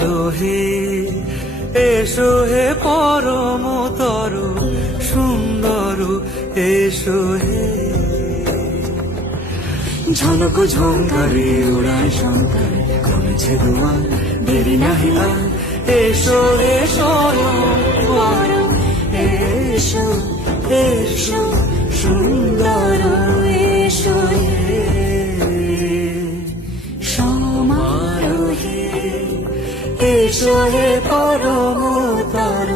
আলোহে এসো হে পরমতর সুন্দর এসো হে। ঝনক ঝঙ্কারে ওড়ায় শঙ্কর কমেছে দুয়ার দেরি নাহি আর এসো এসো পরম এসো এসো সুন্দর এসো হে। সমারোহে এসো হে পরমতর